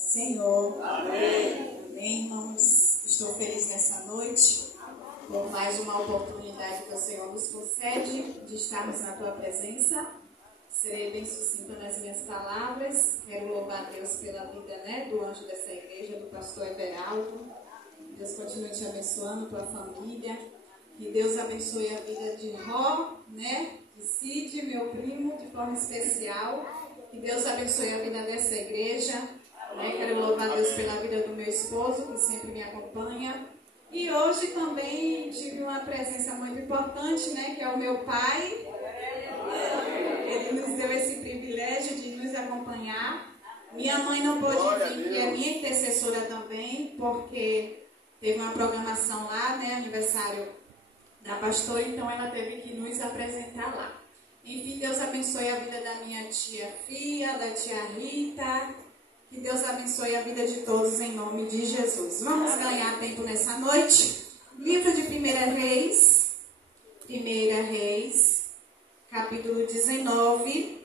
Senhor. Amém. Amém, irmãos. Estou feliz nessa noite por mais uma oportunidade que o Senhor nos concede de estarmos na tua presença. Serei bem sucinta nas minhas palavras. Quero louvar a Deus pela vida, do anjo dessa igreja, do pastor Everaldo. Deus continue te abençoando, tua família. Que Deus abençoe a vida de Ró, de Cid, meu primo, de forma especial. Que Deus abençoe a vida dessa igreja. Quero louvar a Deus pela vida do meu esposo, que sempre me acompanha. E hoje também tive uma presença muito importante, que é o meu pai. Ele nos deu esse privilégio de nos acompanhar. Minha mãe não pôde vir, que é minha intercessora também, porque teve uma programação lá, aniversário da pastora, então ela teve que nos apresentar lá. Enfim, Deus abençoe a vida da minha tia Fia, da tia Rita. Que Deus abençoe a vida de todos em nome de Jesus. Vamos ganhar tempo nessa noite. Livro de 1 Reis, capítulo 19.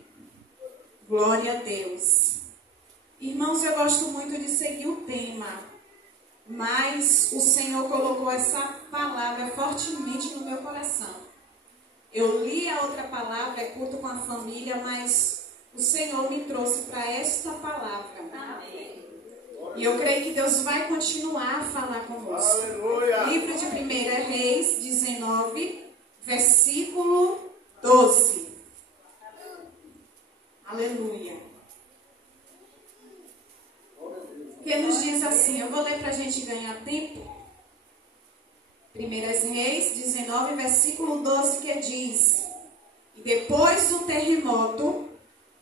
Glória a Deus. Irmãos, eu gosto muito de seguir o tema, mas o Senhor colocou essa palavra fortemente no meu coração. Eu li a outra palavra, é culto com a família, mas o Senhor me trouxe para esta palavra. Amém. E eu creio que Deus vai continuar a falar conosco. Aleluia. Livro de 1 Reis 19, versículo 12. Aleluia. Que nos diz assim, eu vou ler para a gente ganhar tempo. 1 Reis 19, versículo 12, que diz: E depois do terremoto,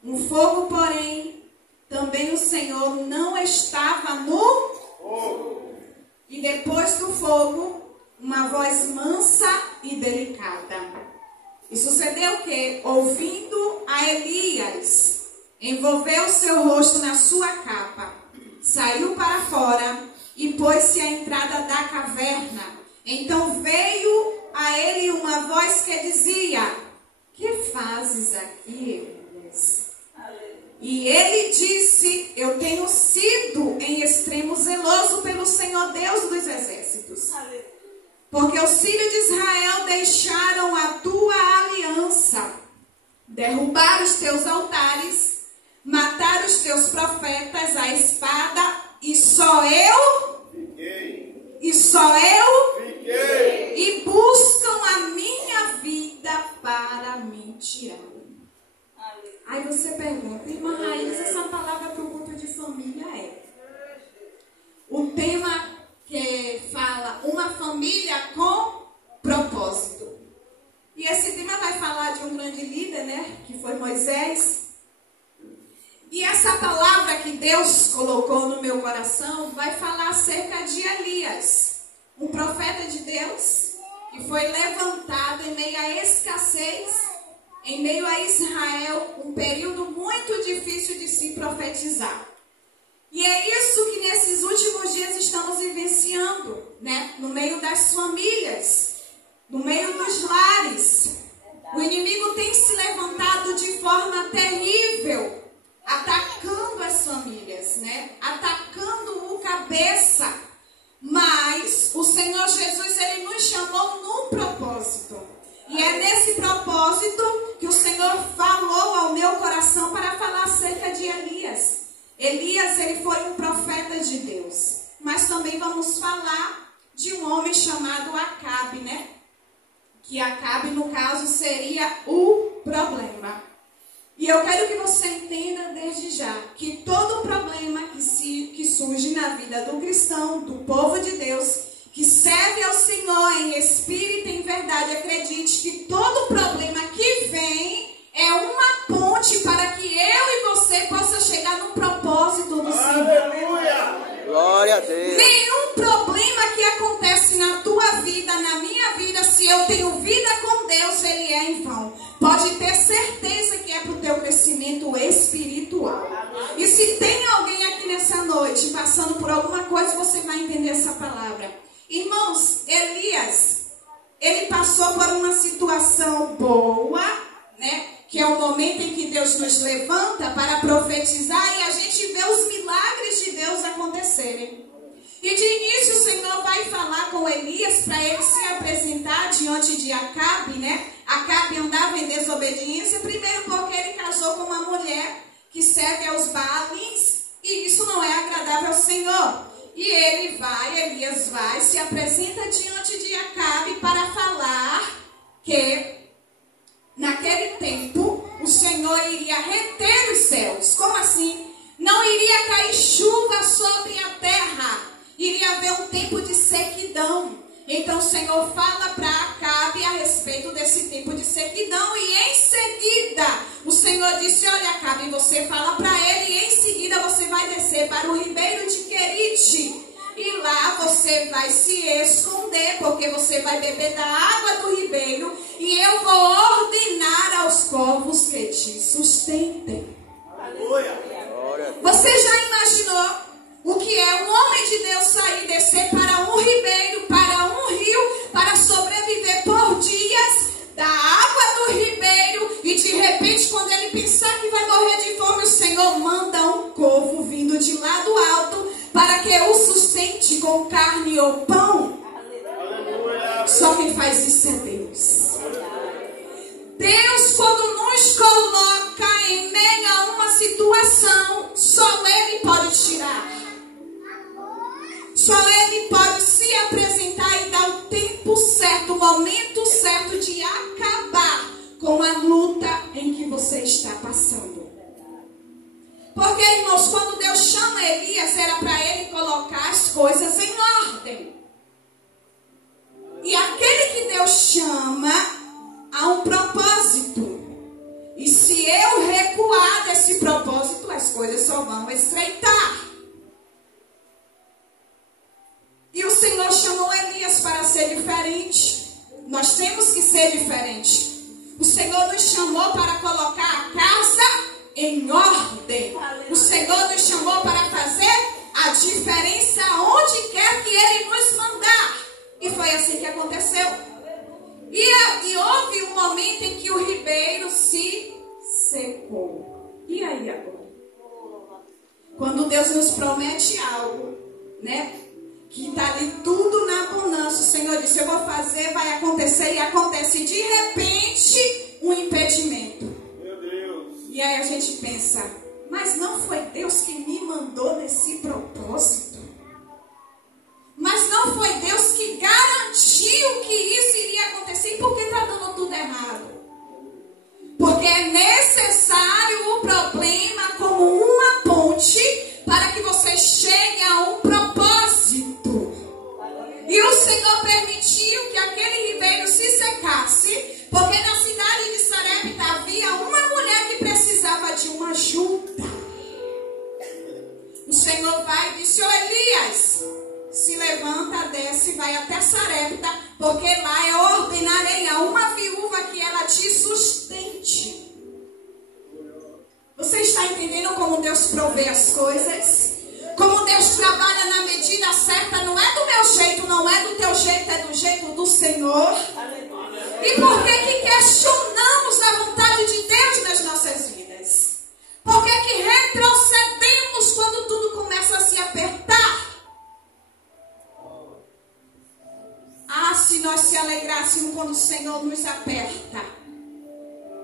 um fogo, porém, também o Senhor não estava no fogo. E depois do fogo, uma voz mansa e delicada. E sucedeu que, ouvindo a Elias, envolveu seu rosto na sua capa, saiu para fora e pôs-se à entrada da caverna. Então veio a ele uma voz que dizia: Que fazes aqui, Elias? E ele disse: Eu tenho sido em extremo zeloso pelo Senhor Deus dos exércitos. Porque os filhos de Israel deixaram a tua aliança, derrubaram os teus altares, mataram os teus profetas à espada, e só eu fiquei. E buscam a minha vida para me tirar. Aí você pergunta, irmã Raiz, essa palavra para o culto de família é? O tema que fala uma família com propósito. E esse tema vai falar de um grande líder, que foi Moisés. E essa palavra que Deus colocou no meu coração vai falar acerca de Elias, um profeta de Deus que foi levantado em meio à escassez, em meio a Israel, um período muito difícil de se profetizar. E é isso que nesses últimos dias estamos vivenciando, no meio das famílias, no meio dos lares. O inimigo tem se levantado de forma terrível, atacando as famílias, atacando o cabeça. Mas o Senhor Jesus, ele nos chamou num propósito. E é nesse propósito que o Senhor falou ao meu coração para falar acerca de Elias. Elias, ele foi um profeta de Deus. Mas também vamos falar de um homem chamado Acabe, Que Acabe, no caso, seria o problema. E eu quero que você entenda desde já que todo problema que surge na vida do cristão, do povo de Deus, que serve ao Senhor em espírito e em verdade, acredite que todo problema que vem é uma ponte para que eu e você possa chegar no propósito do Senhor. Aleluia! Glória a Deus! Nenhum problema que acontece na tua vida, na minha vida, se eu tenho vida com Deus, ele é em vão. Pode ter certeza que é para o teu crescimento espiritual. E se tem alguém aqui nessa noite passando por alguma coisa, você vai entender essa palavra. Irmãos, Elias, ele passou por uma situação boa, que é o momento em que Deus nos levanta para profetizar e a gente vê os milagres de Deus acontecerem. E de início o Senhor vai falar com Elias para ele se apresentar diante de Acabe, né? Acabe andava em desobediência, primeiro porque ele casou com uma mulher que serve aos Baalins, e isso não é agradável ao Senhor. E Elias vai, se apresenta diante de Acabe para falar que naquele tempo o Senhor iria reter os céus. Como assim? Não iria cair chuva sobre a terra. Iria haver um tempo de sequidão. Então o Senhor fala para Acabe a respeito desse tempo de sequidão. E em seguida o Senhor disse: olha, Acabe, você fala para ele. E em seguida você vai descer para o ribeiro de Querite. E lá você vai se esconder, porque você vai beber da água do ribeiro. E eu vou ordenar aos povos que te sustentem. Aleluia. Você já imaginou o que é um homem de Deus sair e descer para um ribeiro, para um rio, para sobreviver por dias da água do ribeiro, e de repente, quando ele pensar que vai morrer de fome, o Senhor manda um corvo vindo de lá do alto para que o sustente com carne ou pão? Só quem faz isso é Deus. Deus, quando nos coloca em meio a uma situação, só Ele pode tirar. Só Ele pode se apresentar e dar o tempo certo, o momento certo de acabar com a luta em que você está passando. Porque, irmãos, quando Deus chama Elias, era para ele colocar as coisas em ordem. E aquele que Deus chama, há um propósito. E se eu recuar desse propósito, as coisas só vão estreitar. E o Senhor chamou Elias para ser diferente. Nós temos que ser diferente. O Senhor nos chamou para colocar a casa em ordem. O Senhor nos chamou para fazer a diferença onde quer que Ele nos mandar. E foi assim que aconteceu. E houve um momento em que o ribeiro se secou. E aí agora? Quando Deus nos promete algo, né? Que está ali tudo na abundância. O Senhor disse: eu vou fazer, vai acontecer, e acontece de repente um impedimento. Meu Deus. E aí a gente pensa: mas não foi Deus que me mandou nesse propósito? Mas não foi Deus que garantiu que isso iria acontecer? E por que está dando tudo errado? Porque é necessário o problema como uma ponte para que você chegue a um propósito. E o Senhor permitiu que aquele ribeiro se secasse, porque na cidade de Sarepta havia uma mulher que precisava de uma ajuda. O Senhor vai e disse: ô Elias, se levanta, desce e vai até Sarepta, porque lá eu ordenarei a uma viúva que ela te sustente. Você está entendendo como Deus provê as coisas? Como Deus trabalha na medida certa? Não é do meu jeito, não é do teu jeito, é do jeito do Senhor. E por que questionamos a vontade de Deus nas nossas vidas? Por que retrocedemos quando tudo começa a se apertar? Ah, se nós se alegrássemos quando o Senhor nos aperta.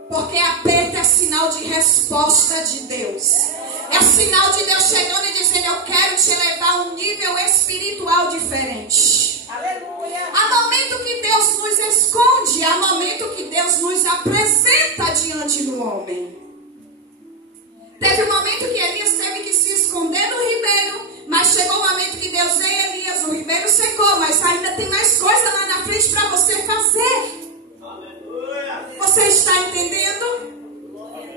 Porque aperto é sinal de resposta de Deus. É sinal de Deus chegando e dizendo: eu quero te levar a um nível espiritual diferente. Aleluia. Há momento que Deus nos esconde, há momento que Deus nos apresenta diante do homem. Teve um momento que Elias teve que se esconder no ribeiro, mas chegou o momento que Deus: ei Elias, o ribeiro secou, mas ainda tem mais coisa lá na frente para você fazer. Aleluia. Você está entendendo?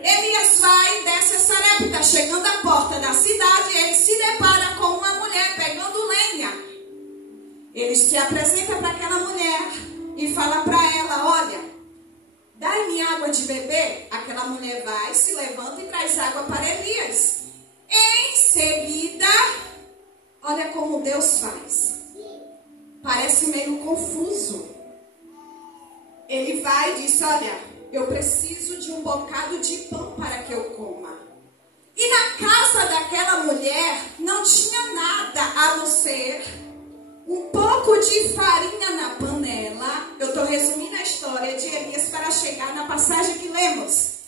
Elias vai e desce a Sarepta. Chegando à porta da cidade, ele se depara com uma mulher pegando lenha. Ele se apresenta para aquela mulher e fala para ela: olha, dá-me água de beber. Aquela mulher vai, se levanta e traz água para Elias. Em seguida, olha como Deus faz. Parece meio confuso. Ele vai e diz: olha, eu preciso de um bocado de pão para que eu coma. E na casa daquela mulher não tinha nada a não ser um pouco de farinha na panela. Eu estou resumindo a história de Elias para chegar na passagem que lemos.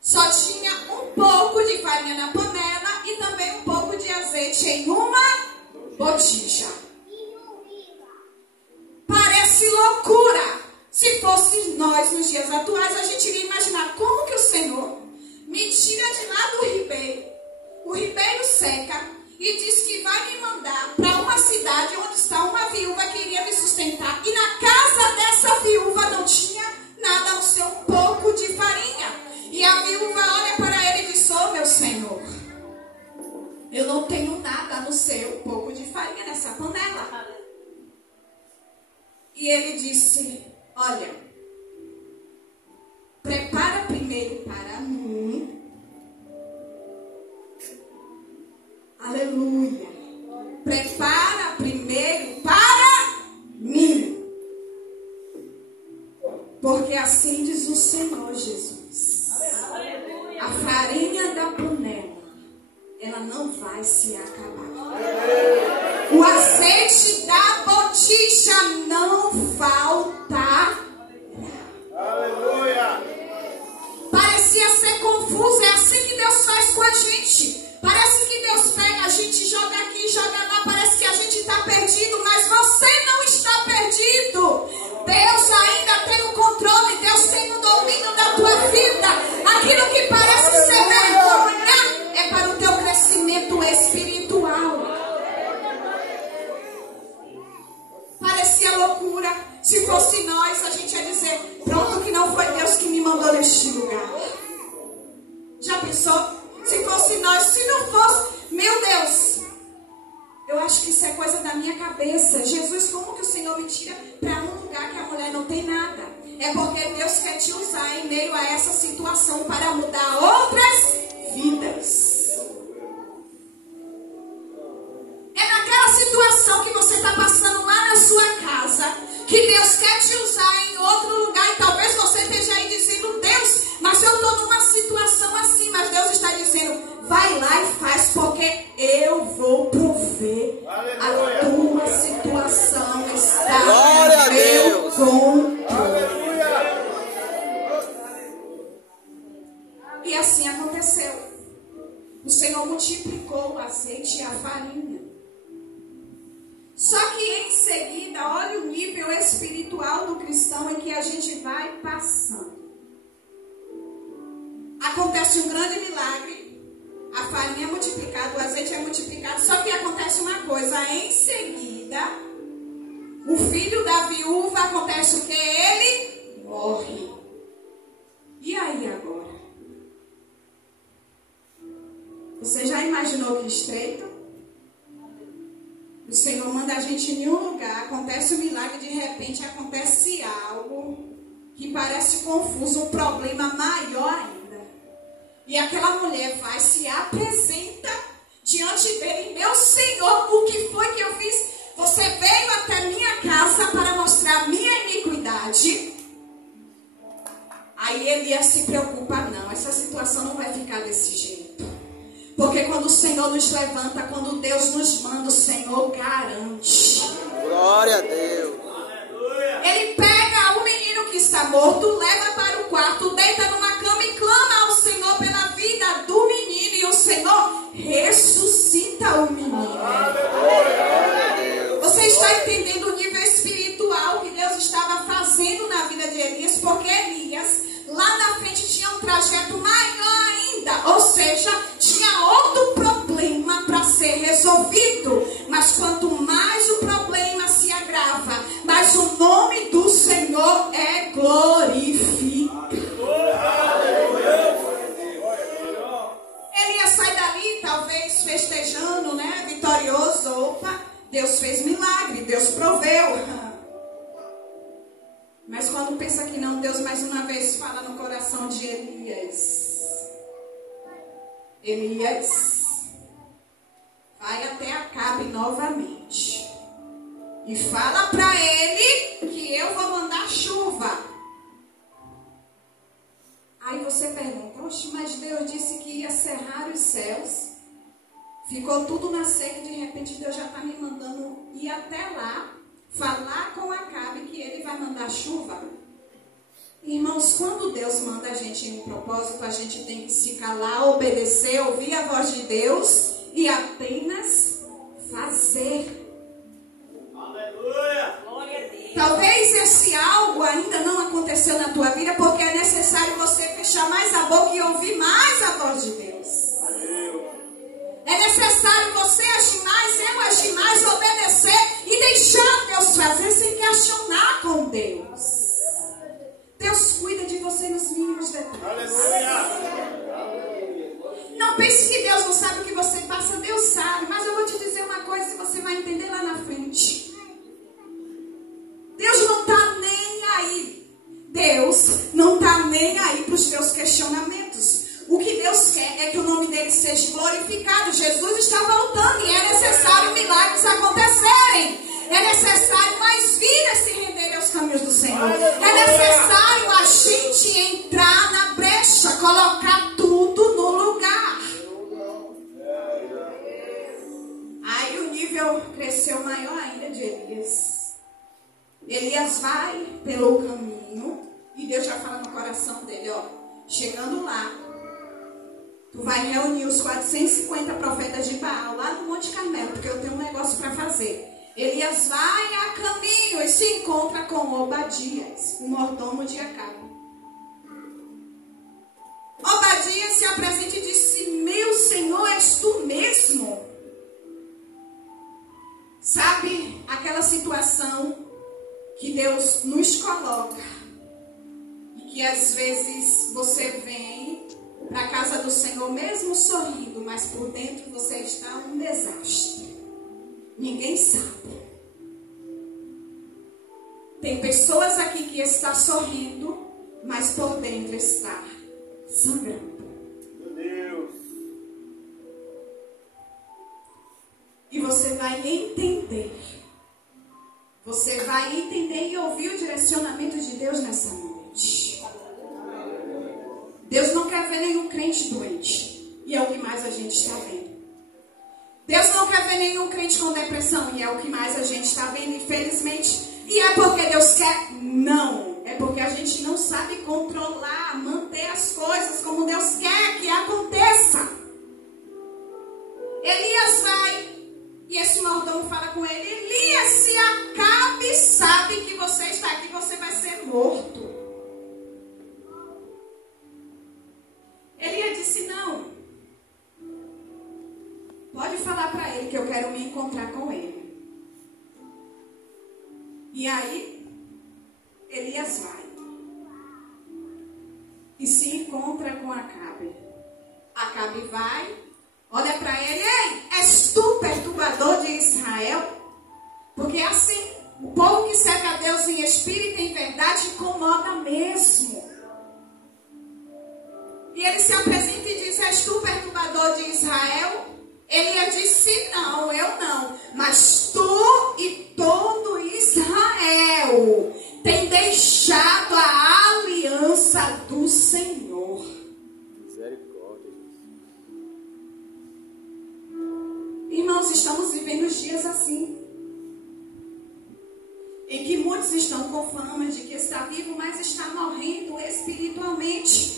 Só tinha um pouco de farinha na panela e também um pouco de azeite em uma botija. Parece loucura. Se fosse nós nos dias atuais, a gente iria imaginar como que o Senhor me tira de lá do ribeiro. O ribeiro seca e diz que vai me mandar para uma cidade onde está uma viúva que iria me sustentar. E na casa dessa viúva não tinha nada a não ser um pouco de farinha. E a viúva olha para ele e diz: "Oh, meu Senhor, eu não tenho nada a não ser um pouco de farinha nessa panela." E ele disse: "Olha, prepara primeiro para mim." Aleluia. Prepara primeiro para mim. Porque assim diz o Senhor Jesus. A farinha da panela, ela não vai se acabar. O azeite da botija não faltará. Aleluia. Parecia ser confuso. É assim que Deus faz com a gente. Parece que Deus pega a gente, joga aqui, joga lá. Parece que a gente está perdido, mas você não está perdido. Deus ainda tem o controle. Deus tem o domínio da tua vida. Aquilo que parece ser vergonha é para o teu crescimento espiritual. Parecia loucura. Se fosse nós, a gente ia dizer: pronto, que não foi Deus que me mandou neste lugar. Já pensou? Se fosse nós, se não fosse, meu Deus, eu acho que isso é coisa da minha cabeça. Jesus, como que o Senhor me tira para um lugar que a mulher não tem nada? É porque Deus quer te usar em meio a essa situação para mudar outras vidas. É naquela situação que você está passando lá na sua casa que Deus quer te usar em outro lugar. E talvez você esteja aí dizendo: Deus, mas eu estou numa situação assim. Mas Deus está dizendo: vai lá e faz, porque eu vou prover. Aleluia. A tua situação está no meu controle. E assim aconteceu. O Senhor multiplicou o azeite e a farinha. Só que em seguida, olha o nível espiritual do cristão em que a gente vai passando. Acontece um grande milagre. A farinha é multiplicada, o azeite é multiplicado. Só que acontece uma coisa. Em seguida, o filho da viúva, acontece o que? Ele morre. E aí agora? Você já imaginou que estreito? O Senhor manda a gente em um lugar, acontece um milagre, de repente acontece algo que parece confuso, um problema maior ainda. E aquela mulher vai, se apresenta diante dele: meu Senhor, o que foi que eu fiz? Você veio até minha casa para mostrar minha iniquidade. Aí Elias se preocupa: não, essa situação não vai ficar desse jeito. Porque quando o Senhor nos levanta, quando Deus nos manda, o Senhor garante. Glória a Deus. Ele pega o menino que está morto, leva para o quarto, deita numa cama e clama ao Senhor pela vida do menino. E o Senhor ressuscita o menino. Você está entendendo o nível espiritual que Deus estava fazendo na vida de Elias? Porque Elias, lá na frente, tinha um trajeto maior ainda. Ou seja, tinha outro problema para ser resolvido. Mas quanto mais o problema se agrava, mais o nome do Senhor é glorificado. Elias sai dali, talvez festejando, né? Vitorioso. Opa, Deus fez milagre, Deus proveu. Mas quando pensa que não, Deus mais uma vez fala no coração de Elias: Elias, vai até Acabe novamente e fala para ele que eu vou mandar chuva. Aí você pergunta: oxe, mas Deus disse que ia cerrar os céus. Ficou tudo na seca e de repente repente Deus já está me mandando ir até lá, falar com Acabe que ele vai mandar chuva. Irmãos, quando Deus manda a gente em um propósito, a gente tem que se calar, obedecer, ouvir a voz de Deus e apenas fazer. Aleluia! Glória a Deus. Talvez esse algo ainda não aconteceu na tua vida, porque é necessário você fechar mais a boca e ouvir mais a voz de Deus. É necessário você agir mais, eu agir mais, obedecer e deixar Deus fazer sem questionar com Deus. Deus cuida de você nos mínimos detalhes. Não pense que Deus não sabe o que você passa, Deus sabe. Mas eu vou te dizer uma coisa que você vai entender lá na frente. Deus não está nem aí. Deus não está nem aí para os teus questionamentos. O que Deus quer é que o nome dele seja glorificado. Jesus está voltando e é necessário milagres acontecerem. É necessário mais vidas se renderem aos caminhos do Senhor. É necessário a gente entrar na brecha, colocar tudo no lugar. Aí o nível cresceu maior ainda de Elias. Elias vai pelo caminho e Deus já fala no coração dele, ó, chegando lá, tu vai reunir os 450 profetas de Baal lá no Monte Carmelo, porque eu tenho um negócio para fazer. Elias vai a caminho e se encontra com Obadias, o mordomo de Acabe. Obadias se apresenta e disse: meu Senhor, és tu mesmo? Sabe aquela situação que Deus nos coloca e que às vezes você vem para a casa do Senhor mesmo sorrindo, mas por dentro você está um desastre. Ninguém sabe. Tem pessoas aqui que estão sorrindo, mas por dentro está sangrando. Meu Deus. E você vai entender. Você vai entender e ouvir o direcionamento de Deus nessa noite. Deus não quer ver nenhum crente doente. E é o que mais a gente está vendo. Deus não quer ver nenhum crente com depressão. E é o que mais a gente está vendo, infelizmente. E é porque Deus quer? Não. É porque a gente não sabe controlar, manter as coisas como Deus quer que aconteça. Elias vai. E esse mordomo fala com ele: Elias, se Acabe sabe que você está aqui, você vai ser morto. Elias disse: não. Pode falar para ele que eu quero me encontrar com ele. E aí, Elias vai. E se encontra com Acabe. Acabe vai, olha para ele: ei, és tu perturbador de Israel? Porque assim, o povo que serve a Deus em espírito e em verdade incomoda mesmo. E ele se apresenta e diz: és tu perturbador de Israel? Ele disse: não, eu não. Mas tu e todo Israel tem deixado a aliança do Senhor. Misericórdia. Irmãos, estamos vivendo dias assim, em que muitos estão com fama de que está vivo, mas está morrendo espiritualmente.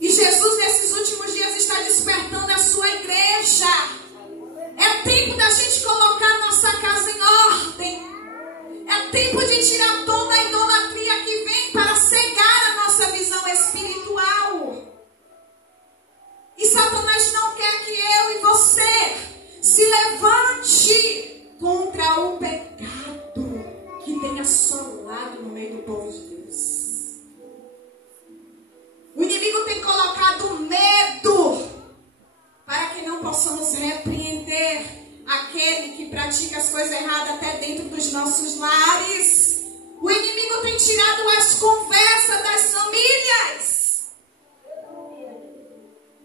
E Jesus, nesses últimos dias, está despertando a sua igreja. É tempo da gente colocar a nossa casa em ordem. É tempo de tirar toda a idolatria que vem para cegar a nossa visão espiritual. E Satanás não quer que eu e você se levante contra o pecado que tem assolado no meio do povo de Deus. O inimigo tem colocado medo para que não possamos repreender aquele que pratica as coisas erradas até dentro dos nossos lares. O inimigo tem tirado as conversas das famílias.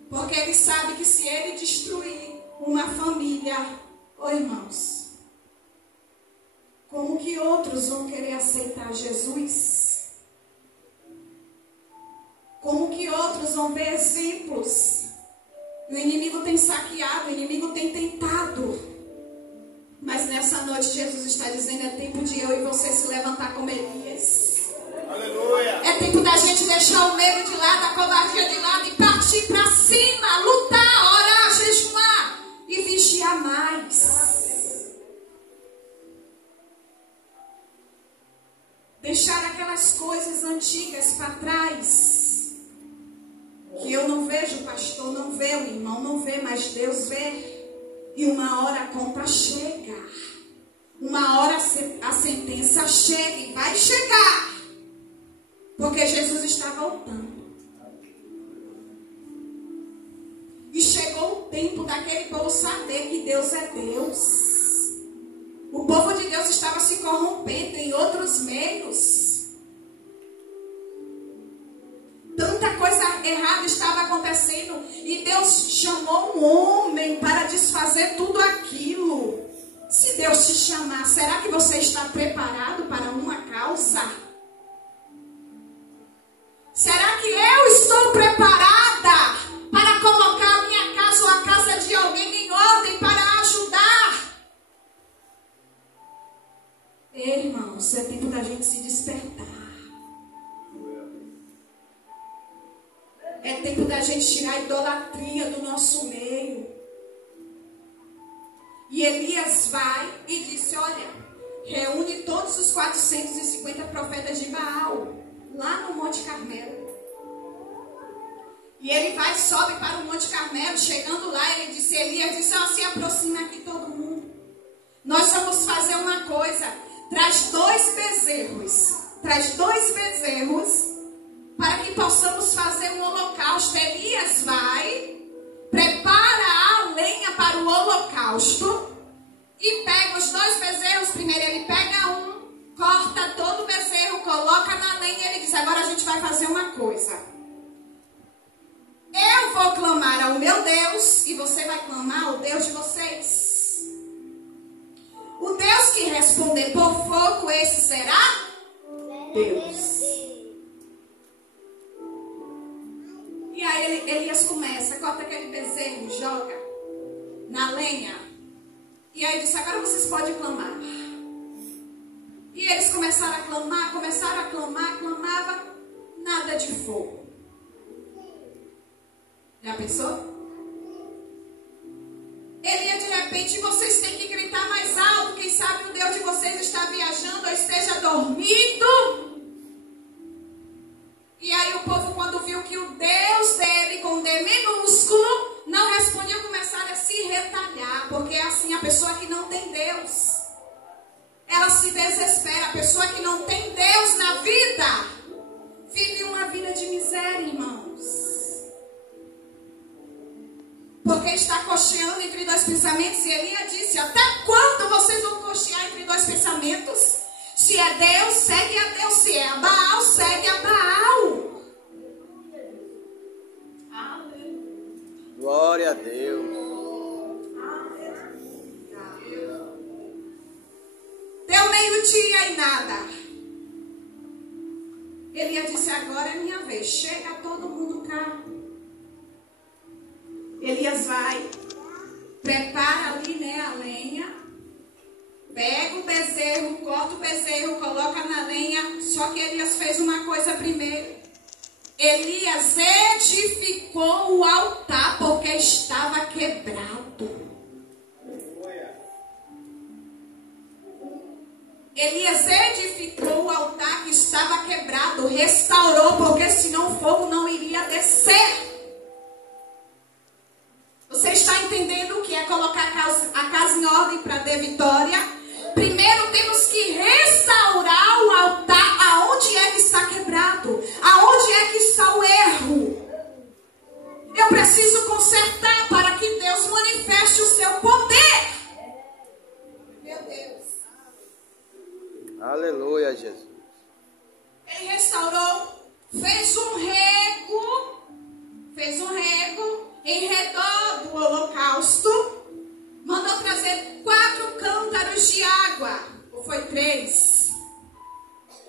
Porque ele sabe que se ele destruir uma família, irmãos, como que outros vão querer aceitar Jesus? Como que outros vão ver exemplos? O inimigo tem saqueado, o inimigo tem noite Jesus está dizendo, é tempo de eu e você se levantar como Elias. Aleluia. É tempo da gente deixar o medo de lado, a covardia de lado e partir para cima, lutar, orar, jejuar e vigiar mais. Deixar aquelas coisas antigas para trás. Que eu não vejo, o pastor não vê, o irmão não vê, mas Deus vê. E uma hora a conta chega. Uma hora a sentença chega e vai chegar. Porque Jesus está voltando. E chegou o tempo daquele povo saber que Deus é Deus. O povo de Deus estava se corrompendo em outros meios. Tanta coisa errada estava acontecendo. E Deus chamou um homem para desfazer tudo aquilo. Se Deus te chamar, será que você está preparado para uma causa? Será que eu estou preparada para colocar a minha casa ou a casa de alguém em ordem para ajudar? Ei, irmãos, é tempo da gente se despertar. É tempo da gente tirar a idolatria do nosso meio. E Elias vai e disse, olha, reúne todos os 450 profetas de Baal, lá no Monte Carmelo. E ele vai, sobe para o Monte Carmelo, chegando lá, Elias disse, ó, se aproxima aqui todo mundo. Nós vamos fazer uma coisa, traz dois bezerros, para que possamos fazer um holocausto. Elias vai, prepara a lenha para o holocausto e pega os dois bezerros. Primeiro ele pega um, corta todo o bezerro, coloca na lenha e ele diz, agora a gente vai fazer uma coisa. Eu vou clamar ao meu Deus e você vai clamar ao Deus de vocês. O Deus que responder por fogo, esse será Deus. E aí Elias começa, corta aquele bezerro, joga na lenha. E aí disse, agora vocês podem clamar. E eles começaram a clamar, clamava, nada de fogo. Já pensou? Elias, de repente, vocês têm que gritar mais alto. Quem sabe o Deus de vocês está viajando ou esteja dormindo. E aí o povo, quando viu que o Deus dele, com D minúsculo, não respondia, começaram a se retalhar. Porque é assim, a pessoa que não tem Deus, ela se desespera. A pessoa que não tem Deus na vida, vive uma vida de miséria, irmãos. Porque está cocheando entre dois pensamentos. E Elias disse, até quando vocês vão cochear entre dois pensamentos? Se é Deus, segue a Deus. Se é a Baal, segue a Baal. Glória a Deus. Deu meio-dia e nada. Elias disse, agora é minha vez. Chega todo mundo cá. Elias vai, prepara ali, a lenha. Pega o bezerro, corta o bezerro, coloca na lenha. Só que Elias fez uma coisa primeiro. Elias edificou o altar porque estava quebrado. Elias edificou o altar que estava quebrado, restaurou, porque senão o fogo não iria descer. Você está entendendo o que é colocar a casa em ordem para ter vitória? Primeiro temos que restaurar o altar aonde é que está quebrado, aonde é que está o erro. Eu preciso consertar para que Deus manifeste o seu poder. Meu Deus. Aleluia, Jesus. Ele restaurou, fez um rego em redor do holocausto. Mandou trazer 4 cântaros de água, ou foi 3.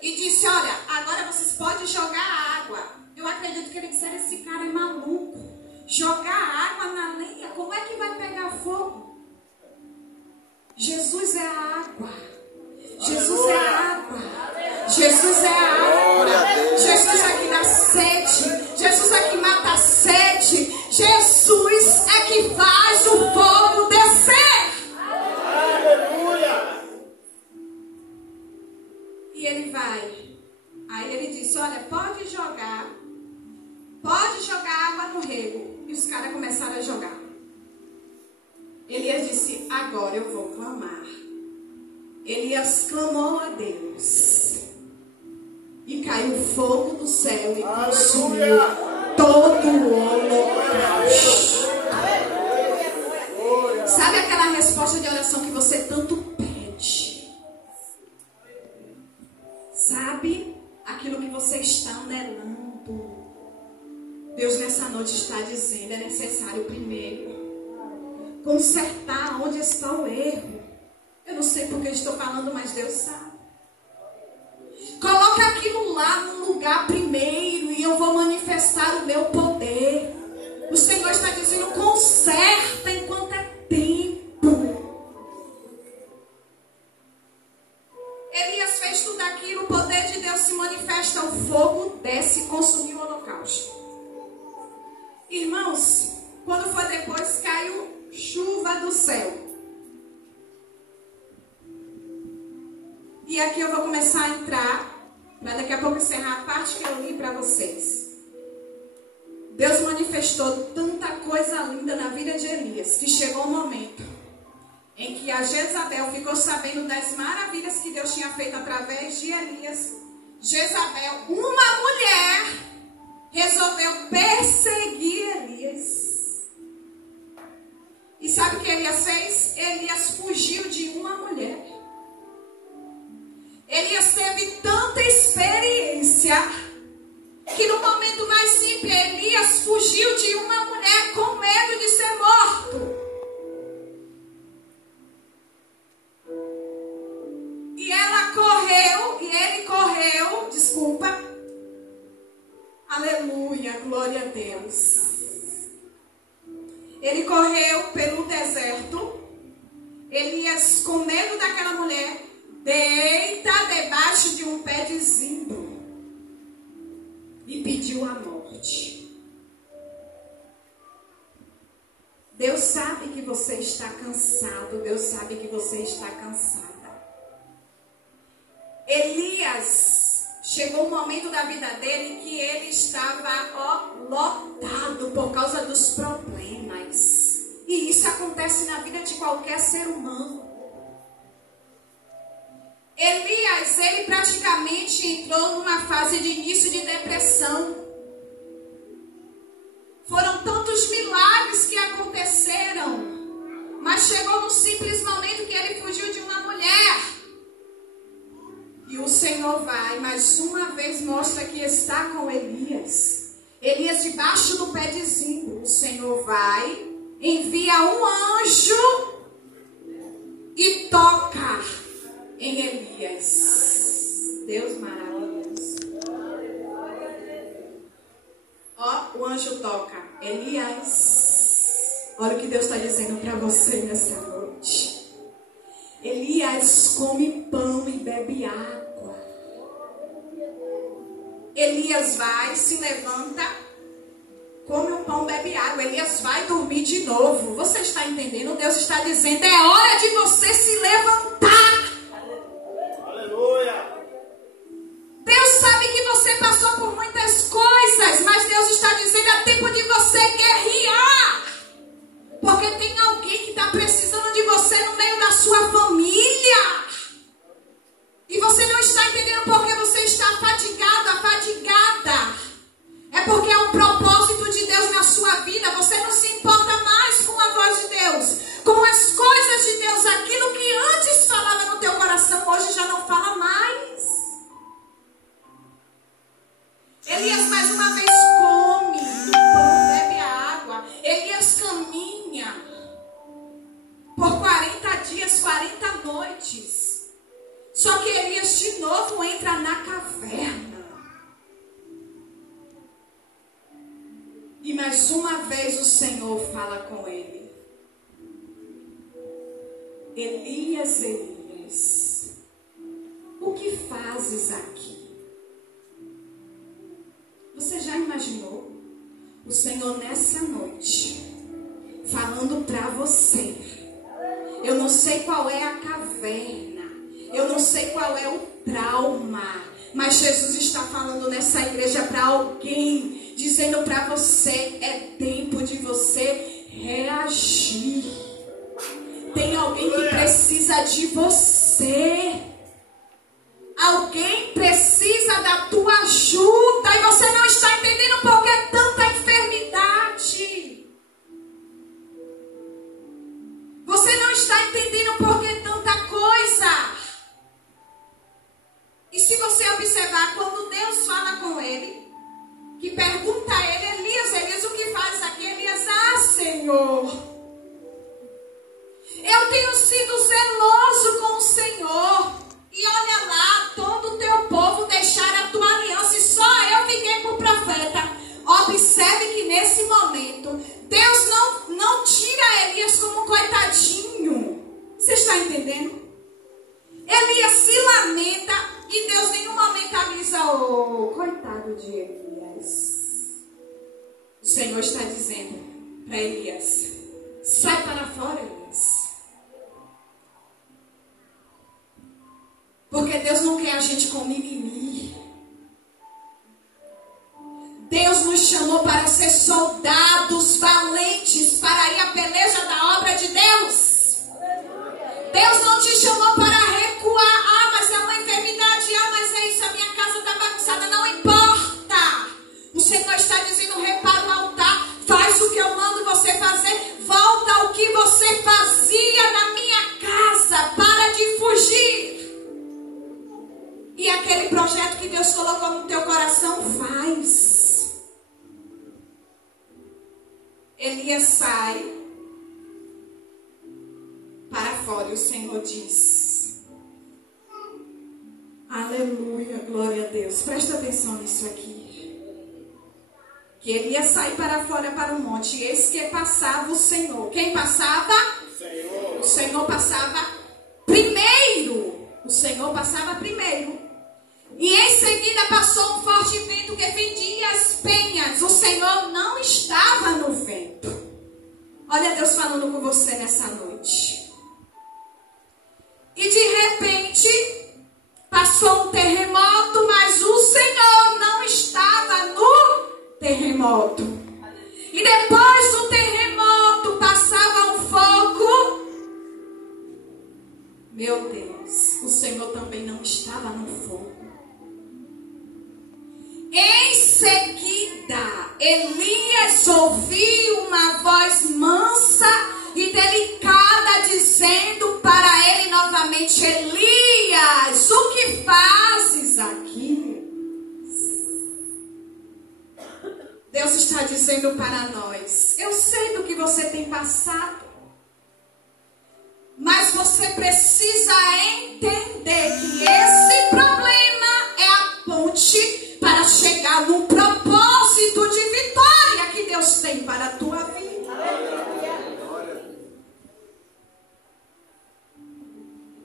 E disse, olha, agora vocês podem jogar água. Eu acredito que ele disseram, esse cara é maluco. Jogar água na lenha, como é que vai pegar fogo? Jesus é a água. Jesus é a água. Jesus é a água. Jesus é que dá sede. Jesus é que mata a sede. Jesus é que faz o fogo descer. Aleluia. E ele vai. Aí ele disse, olha, pode jogar água no rego. E os caras começaram a jogar. Elias disse, agora eu vou clamar. Elias clamou a Deus. E caiu fogo do céu e consumiu todo o holocausto. Sabe aquela resposta de oração que você tanto pede? Sabe aquilo que você está anelando? Deus nessa noite está dizendo, é necessário primeiro consertar onde está o erro. Eu não sei porque eu estou falando, mas Deus sabe. Coloca aquilo lá no lugar primeiro e eu vou manifestar o meu poder. O Senhor está dizendo, conserta enquanto é tempo. Elias fez tudo aquilo, o poder de Deus se manifesta, o fogo desce e consumiu o holocausto. Irmãos, quando foi depois, caiu chuva do céu. E aqui eu vou começar a entrar, para daqui a pouco encerrar a parte que eu li para vocês. Deus manifestou tanta coisa linda na vida de Elias, que chegou um momento em que a Jezabel ficou sabendo das maravilhas que Deus tinha feito através de Elias. Jezabel, uma mulher, resolveu perseguir Elias. E sabe o que Elias fez? Elias fugiu de uma mulher. Elias teve tanta experiência que no momento mais simples, Elias fugiu de uma mulher com medo de ser morto. E ela correu, e ele correu, desculpa. Aleluia, glória a Deus. Ele correu pelo deserto. Elias, com medo daquela mulher, deita debaixo de um pé de zimbro e pediu a morte. Deus sabe que você está cansado. Deus sabe que você está cansada. Elias, chegou um momento da vida dele que ele estava lotado por causa dos problemas. E isso acontece na vida de qualquer ser humano. Elias, ele praticamente entrou numa fase de início de depressão. Foram tantos milagres que aconteceram, mas chegou um simples momento que ele fugiu de uma mulher. E o Senhor vai, mais uma vez mostra que está com Elias. Elias debaixo do pé de zimbro. O Senhor vai, envia um anjo e toca em Elias. Deus maravilhoso. Ó, o anjo toca. Elias, olha o que Deus está dizendo para você nessa noite. Elias come pão e bebe água. Elias vai, se levanta, come o pão, bebe água. Elias vai dormir de novo. Você está entendendo? Deus está dizendo, é hora de você se levantar. Aleluia. Deus sabe que você passou por muitas coisas, mas Deus está dizendo, é tempo de você guerrear. Porque tem alguém que está precisando de você no meio da sua família. E você não está entendendo porque você está afadigado, afadigada. É porque é um propósito de Deus na sua vida. Você não se importa mais com a voz de Deus, com as coisas de Deus. Aquilo que antes falava no teu coração, hoje já não fala mais. Elias mais uma vez come do pão, bebe a água. Elias caminha por 40 dias, 40 noites. Só que Elias de novo entra na caverna. E mais uma vez o Senhor fala com ele. Elias, Elias, o que fazes aqui? Você já imaginou o Senhor nessa noite falando para você? Eu não sei qual é a caverna, eu não sei qual é o trauma, mas Jesus está falando nessa igreja para alguém, dizendo para você: é tempo de você reagir. Tem alguém que precisa de você. Alguém precisa da tua ajuda e você não está entendendo por que tanta enfermidade. Você não está entendendo por que tanta coisa. E se você observar, quando Deus fala com ele, que pergunta a ele: Elias, Elias, o que fazes aqui? Elias: ah, Senhor, eu tenho sido zeloso com o Senhor. E olha lá, todo o teu povo deixaram a tua aliança e só eu fiquei por profeta. Observe que nesse momento, Deus não tira Elias como um coitadinho. Você está entendendo? Elias se lamenta e Deus em nenhum momento avisa: oh, coitado de Elias. O Senhor está dizendo para Elias: sai para fora, Elias. Porque Deus não quer a gente com mimimi. Deus nos chamou para ser soldados valentes, para ir à peleja da obra de Deus. Deus não te chamou para recuar. Ah, mas é uma enfermidade. Ah, mas é isso, a minha casa está bagunçada. Não importa. O Senhor está dizendo: repara o altar, faz o que eu mando você fazer. Volta ao que você fazia na minha casa. Para de fugir. E aquele projeto que Deus colocou no teu coração, faz. Elias sai para fora e o Senhor diz: aleluia, glória a Deus. Presta atenção nisso aqui. Que Elias sai para fora para o monte. E eis que passava o Senhor. Quem passava? O Senhor. O Senhor passava primeiro. O Senhor passava primeiro. E em seguida passou um forte vento que fendia as penhas. O Senhor não estava no vento. Olha Deus falando com você nessa noite. E de repente passou um terremoto, mas o Senhor não estava no terremoto. E depois do terremoto passava um fogo. Meu Deus, o Senhor também não estava no fogo. Em seguida, Elias ouviu uma voz mansa e delicada dizendo para ele novamente: Elias, o que fazes aqui? Deus está dizendo para nós: eu sei do que você tem passado, mas você precisa entender que esse problema é a ponte para chegar no propósito de vitória que Deus tem para a tua vida.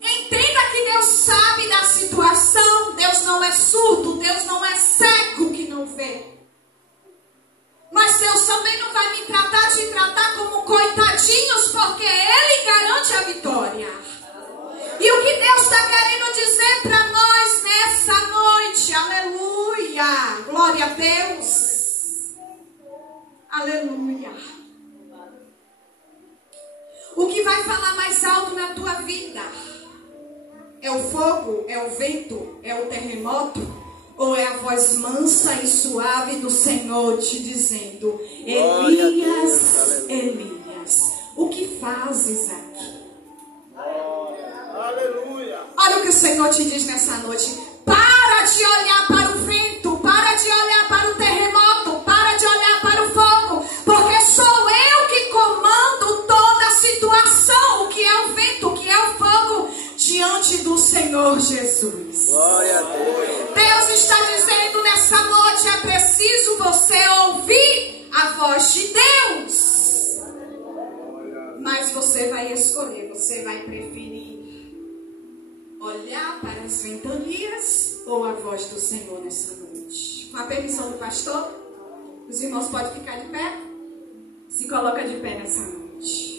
Entenda que Deus sabe da situação. Deus não é surdo, Deus não é cego que não vê. Mas Deus também não vai te tratar como coitadinhos, porque Ele garante a vitória. E o que Deus está querendo dizer para nós nessa noite? Aleluia! Glória a Deus! Aleluia! O que vai falar mais alto na tua vida? É o fogo? É o vento? É o terremoto? Ou é a voz mansa e suave do Senhor te dizendo: Elias, Elias, o que fazes aqui? Aleluia. Olha o que o Senhor te diz nessa noite: para de olhar para o vento, para de olhar para o terremoto, para de olhar para o fogo, porque sou eu que comando toda a situação. O que é o vento, o que é o fogo, diante do Senhor Jesus. Glória a Deus. Deus está dizendo nessa noite: é preciso você ouvir a voz de Deus. Mas você vai escolher, você vai preferir olhar para as ventanias ou a voz do Senhor nessa noite? Com a permissão do pastor, os irmãos podem ficar de pé? Se coloca de pé nessa noite.